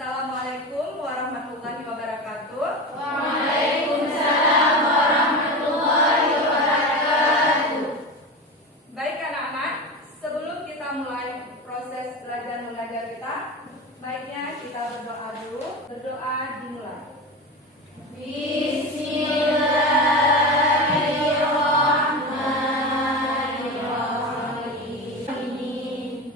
Assalamualaikum warahmatullahi wabarakatuh. Waalaikumsalam warahmatullahi wabarakatuh. Baik anak-anak, sebelum kita mulai proses belajar mengajar kita, baiknya kita berdoa dulu. Berdoa dimulai. Bismillahirrahmanirrahim.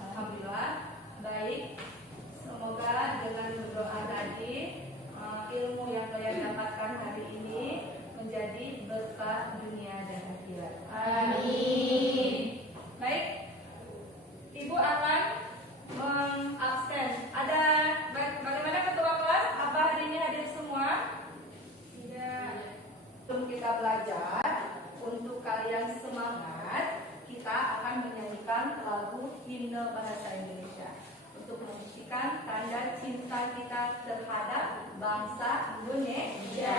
Alhamdulillah, baik. Semoga dengan berdoa tadi ilmu yang kalian dapatkan hari ini menjadi berkah dunia dan akhirat. Amin. Baik, Ibu akan mengabsen. Ada bagaimana ketua kelas? Apa hari ini hadir semua? Tidak. Sebelum kita belajar, untuk kalian semangat, kita akan menyanyikan lagu himne bahasa Indonesia untuk membuktikan tanda cinta kita terhadap bangsa Indonesia.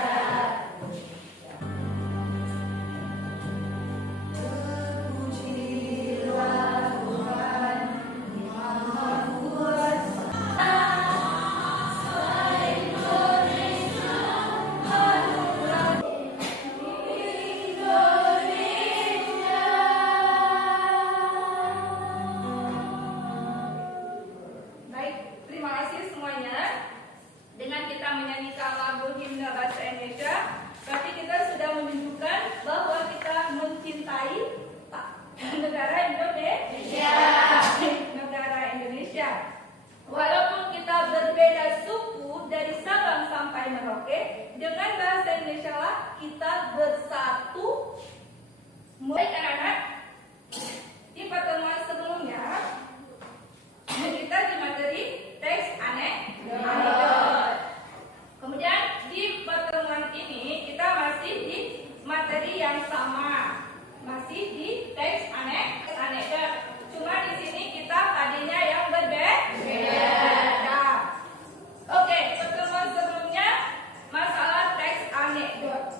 Baik, terima kasih semuanya. Dengan kita menyanyikan lagu himne bahasa Indonesia, berarti kita sudah menunjukkan bahwa kita mencintai negara Indonesia. Negara Indonesia. Walaupun kita berbeda suku dari Sabang sampai Merauke, dengan bahasa Indonesia lah kita bersatu. Baik anak-anak, di pertemuan sebelumnya kita di materi teks anekdot. Kemudian di pertemuan ini kita masih di materi yang sama, masih di teks anekdot. Cuma di sini kita tadinya yang berbeda. Oke, pertemuan sebelumnya masalah teks anekdot.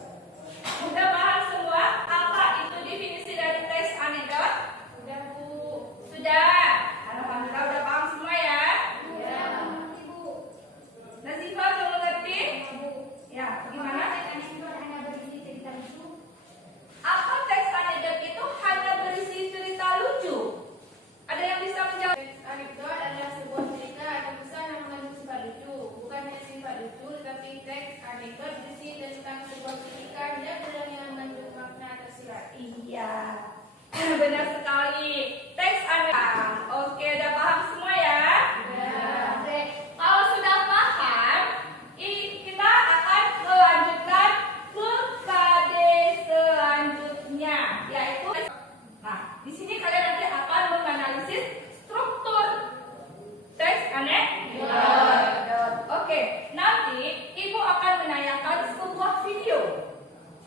Sudah paham semua apa itu definisi dari teks anekdot? Sudah, Bu. Sudah. Alhamdulillah udah paham semua ya? Iya. Ibu. Nasifah mau mengerti? Ya, gimana? Apa teks anekdot itu hanya berisi cerita lucu? Ada yang bisa menjawab? Teks anekdot adalah sebuah cerita atau pesan yang mengandung sifat lucu. Bukan hanya sifat lucu, tetapi teks anekdot berisi tentang sebuah ketika dan yang mengandung makna tersirat. Iya. Benar sekali. Teks anekdot. Oke, udah paham semua ya? Ya. Kalau sudah paham, kita akan melanjutkan ke KD selanjutnya, yaitu di sini kalian nanti akan menganalisis struktur teks anekdot. Oke, nanti Ibu akan menayangkan sebuah video.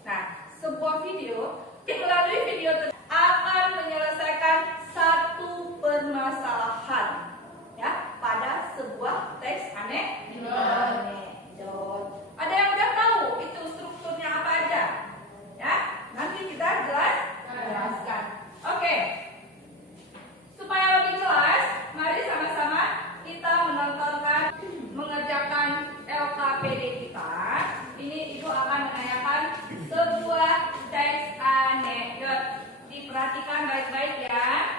Nah, sebuah video melalui video tersebut akan menyelesaikan satu permasalahan ya pada sebuah teks anekdot. Ada yang udah tahu itu strukturnya apa aja? Ya, nanti kita jelaskan. Oke. Supaya lebih jelas, mari sama-sama kita mengerjakan LKPD kita. Ini Ibu akan menanyakan sebuah teks anekdot. Diperhatikan baik-baik ya.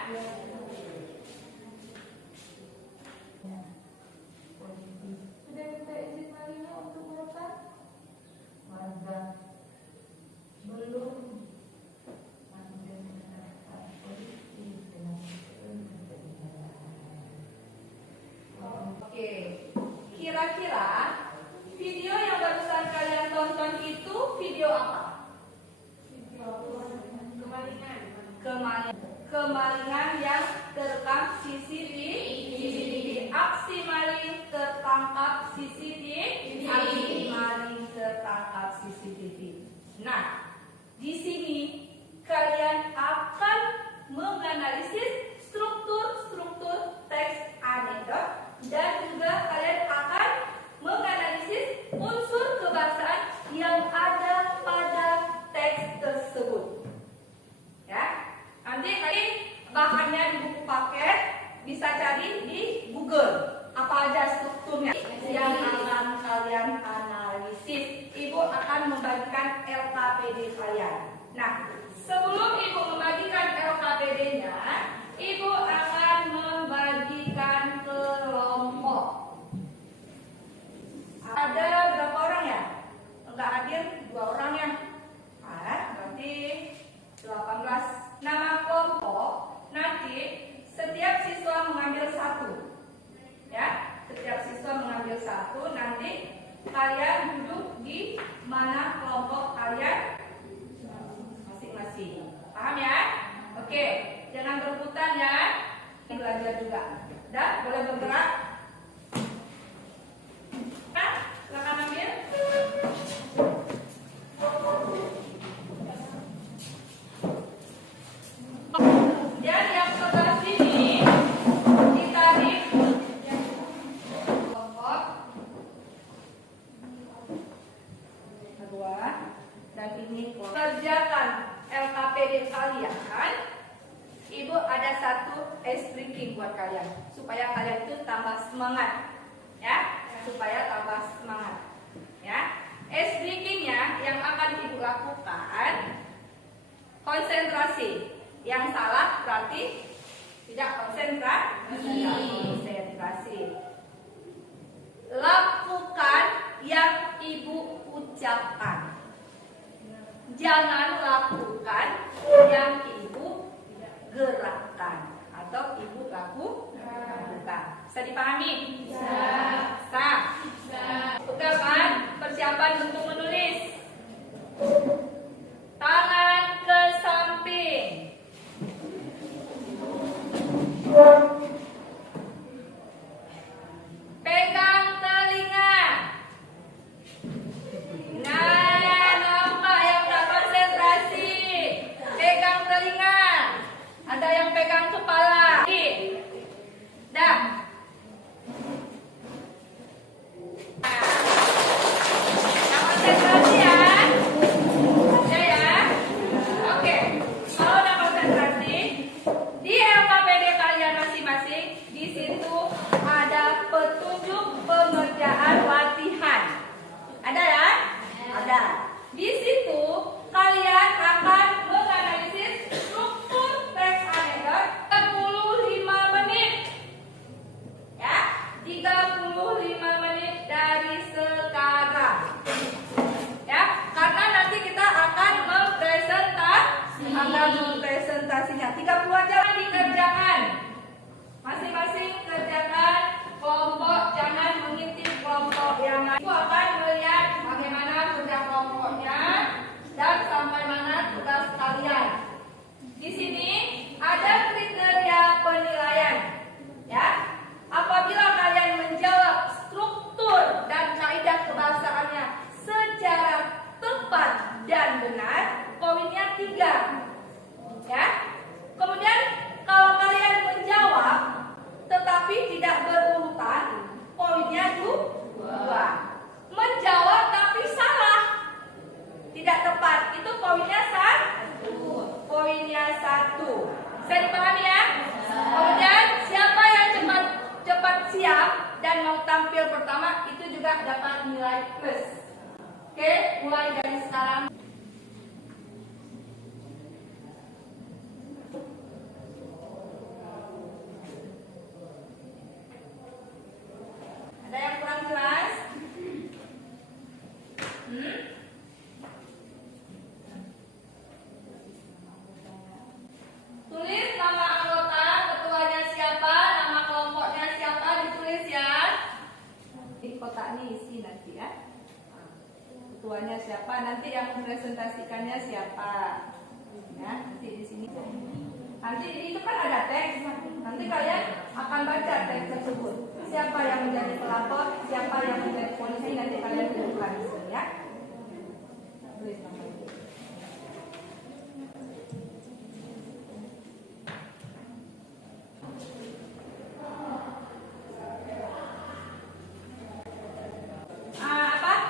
Sudah minta izin Marina untuk merekam? Belum. Oke, kira-kira video yang barusan kalian tonton itu video apa? Kemalingan yang terekam CCTV. Aksi maling tertangkap CCTV. Aksi maling tertangkap CCTV. Nah, di sini kalian akan menganalisis struktur teks anekdot dan juga kalian akan menganalisis unsur kebahasaan yang ada pada teks tersebut. Ya, nanti bahannya di buku paket bisa cari di Google. membagikan LKPD kalian. Nah, sebelum Ibu membagikan LKPD-nya, Ibu akan membagikan kelompok. Ada berapa orang ya? Enggak hadir 2 orang ya? Berarti 18. Nama kelompok nanti setiap siswa mengambil 1. Ya, setiap siswa mengambil 1. Nanti kalian duduk di mana kelompok kalian masing-masing. Paham ya? Oke, jangan berebutan ya. Belajar juga. Dan boleh bergerak. Nah, silakan ambil. Dan yang sebelah sini ditarik kelompok kedua, dan ini kerjakan LKPD kalian. Ibu ada 1 ice breaking buat kalian supaya kalian itu tambah semangat, ya, supaya tambah semangat, ya. Ice breakingnya yang akan ibu lakukan konsentrasi. Yang salah berarti tidak konsentrasi. Lakukan yang ibu ucapkan. Jangan lakukan yang ibu gerakkan atau ibu lakukan. Bisa dipahami? Bisa. Sudah kan? Persiapan untuk menulis. Tangan ke samping. Pegang telinga. Nah, nampak yang tak konsentrasi. Pegang telinga. Ada yang pegang kepala. Dah. Nah, konsentrasi ya. Ada ya. Oke. Kalau udah konsentrasi, di LKPD kalian masing-masing, di situ ada petunjuk pengerjaan latihan. Ada ya? Ada. Di situ kalian akan menganalisis struktur teks Anegger 35 menit. Ya, 35 menit dari sekarang. Ya, karena nanti kita akan mempresentasinya. 30 aja dikerjakan. Masing-masing kerjakan kelompok, jangan mengintip kelompok yang lain. Ibu akan melihat bagaimana kerja kelompoknya dan sampai mana tugas kalian. Di sini ada kriteria penilaian. Ya, apabila kalian menjawab struktur dan kaidah kebahasaannya secara tepat dan benar, poinnya 3. Ya. Kemudian kalau kalian menjawab tetapi tidak berurutan, poinnya 2. Menjawab tapi salah, tidak tepat, itu poinnya 1. Poinnya 1. Saya dipahami ya? Kemudian siapa yang cepat siap dan mau tampil pertama itu juga dapat nilai plus. Oke, mulai dari sekarang. Ada yang kurang jelas? Tulis nama anggota, ketuanya siapa, nama kelompoknya siapa, ditulis ya. Di kotak ini isi nanti ya. Ketuanya siapa, nanti yang mempresentasikannya siapa. Ya, nanti di sini. Nanti itu kan ada teks. Nanti kalian akan baca teks tersebut. Siapa yang menjadi pelapor, siapa yang menjadi polisi, nanti kalian tentukan di sini ya. Tulis nama.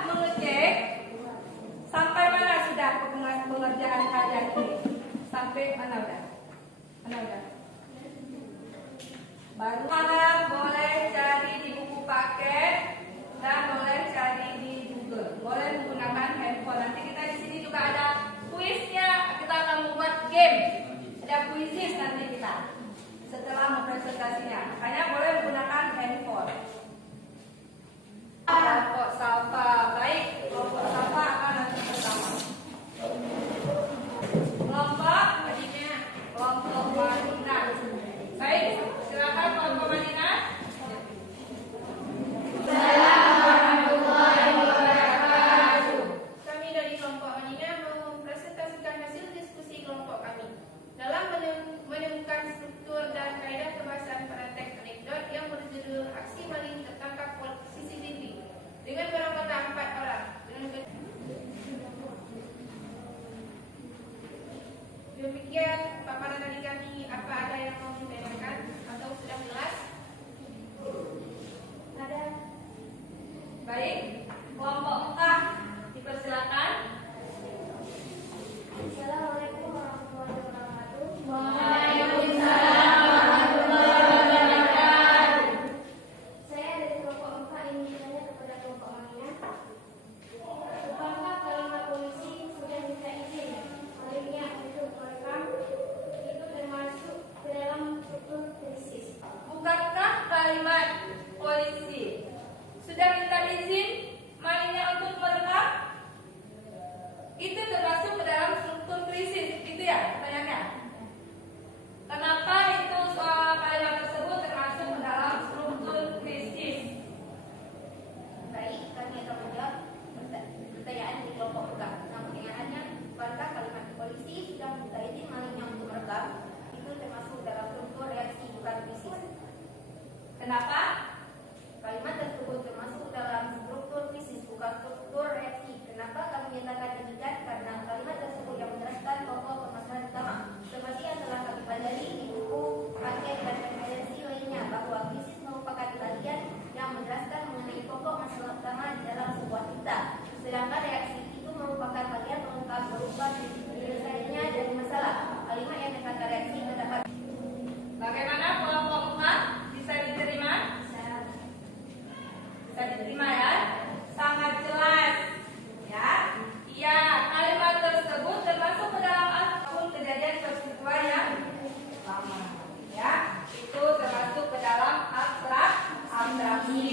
Mengecek sampai mana sudah pengerjaan kalian ini? Sampai mana udah? Baru kalian boleh cari di buku paket dan boleh cari di Google. Boleh menggunakan handphone. Nanti kita polisi. Sudah minta izin mainnya untuk merekam? Itu termasuk ke dalam struktur krisis, gitu ya pertanyaannya. Kenapa itu kalimat tersebut termasuk ke dalam struktur krisis? Baik, kami akan menjawab pertanyaan di kelompok rekam. Nah, pertanyaannya, apakah kalimat polisi sudah minta izin malingnya untuk merekam? Itu termasuk dalam struktur reaksi bukan krisis. Kenapa? Kalimat tersebut termasuk dalam struktur krisis bukan struktur reaksi. Kenapa kami menyatakan demikian? Karena kalimat tersebut yang menjelaskan pokok permasalahan utama. Seperti yang telah kami pelajari di buku paket dan referensi lainnya, bahwa krisis merupakan bagian yang menjelaskan mengenai pokok masalah utama di dalam sebuah cerita. Sedangkan reaksi itu merupakan bagian pengungkap berupa penyelesaiannya dari masalah. Kalimat yang dikatakan reaksi terdapat. Bagaimana kelompok 4 bisa diterima? Bisa diterima ya? Sangat jelas ya. Iya, kalimat tersebut termasuk ke dalam apapun kejadian peristiwa yang sama ya. Itu termasuk ke dalam abstraksi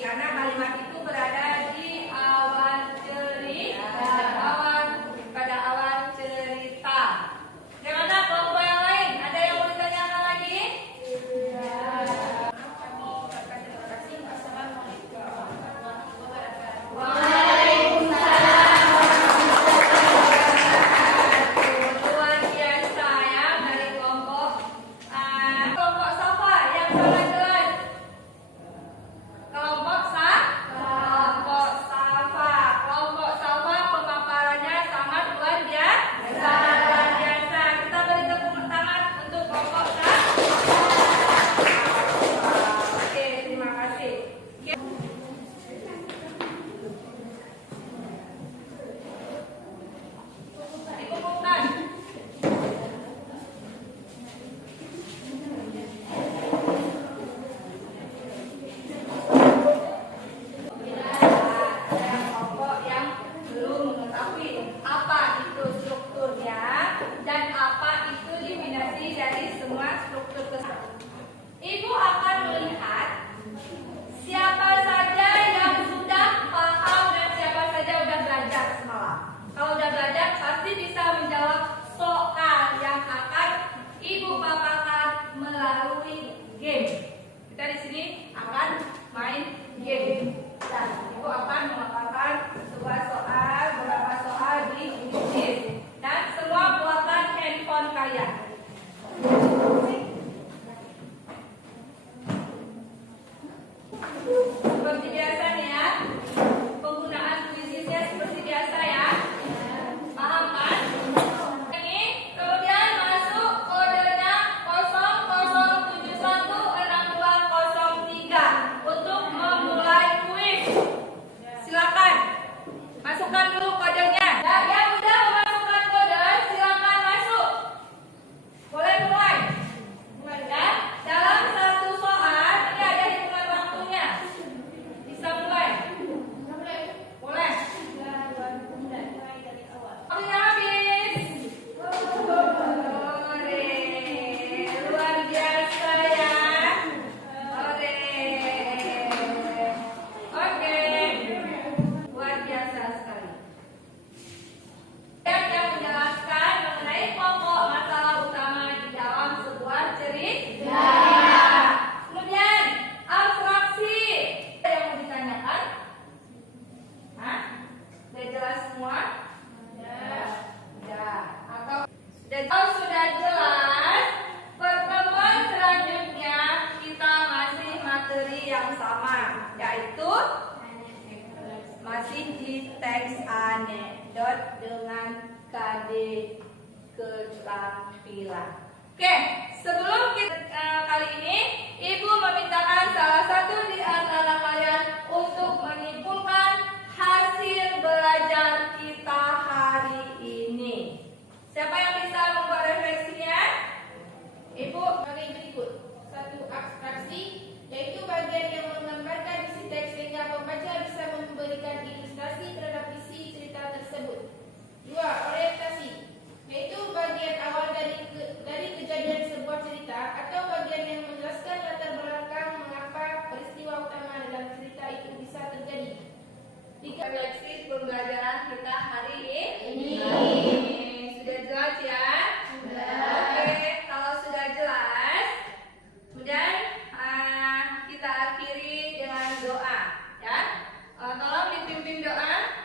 karena kalimat itu berada di awal cerita. Pada awal cerita. Bagaimana kelompok yang lain? Ada yang mau ditanyakan lagi? Kami ucapkan terima kasih. Assalamualaikum warahmatullahi wabarakatuh. Luar biasa ya dari kelompok Safa yang sangat jelas. Kelompok Safa pemaparannya sangat luar biasa. Kita beri tepuk tangan untuk kelompok Safa. Oke, terima kasih. Dikumpulkan. Ada kelompok yang belum mengetahui apa itu strukturnya dan apa itu definisi dari semua struktur tersebut. Ibu akan melihat siapa saja yang sudah paham dan siapa saja sudah belajar semalam. Kalau sudah belajar pasti bisa menjawab soal yang akan ibu paparkan melalui game. Kita di sini akan main game. Dan ibu akan memaparkan sebuah soal, beberapa soal di kuis dan semua buatan handphone kalian. Seperti biasa nih ya, penggunaan kuisnya seperti biasa ya. Paham kan? Ini kemudian masuk kodenya 00716203 untuk memulai kuis. Silakan masukkan dulu kodenya. Nah, yang udah memasukkan kode silakan masuk. Boleh mulai. Ya, dalam satu soal ini ada hitungan waktunya. Bisa mulai. Boleh. Waktunya habis. Ore. Luar biasa ya. Ore. Oke. Luar biasa sekali. Yang menjelaskan mengenai pokok masalah utama di dalam sebuah cerita. Kemudian abstraksi. Ada yang mau ditanyakan? Hah? Sudah jelas semua? Sudah. Atau sudah jelas? Pertemuan selanjutnya kita masih materi yang sama, yaitu masih di teks anekdot dengan KD keterampilan. Oke, sebelum kita kali ini, Ibu memintakan salah satu di antara kalian untuk menyimpulkan hasil belajar kita hari ini. Siapa yang bisa membuat refleksinya? Ibu. Sebagai berikut. Satu, abstraksi, yaitu bagian yang menggambarkan isi teks sehingga pembaca bisa memberikan ilustrasi terhadap isi cerita tersebut. Dua, orientasi, yaitu bagian awal dari kejadian sebuah cerita atau bagian yang menjelaskan latar belakang mengapa akhiri dengan doa, ya. Tolong dipimpin doa.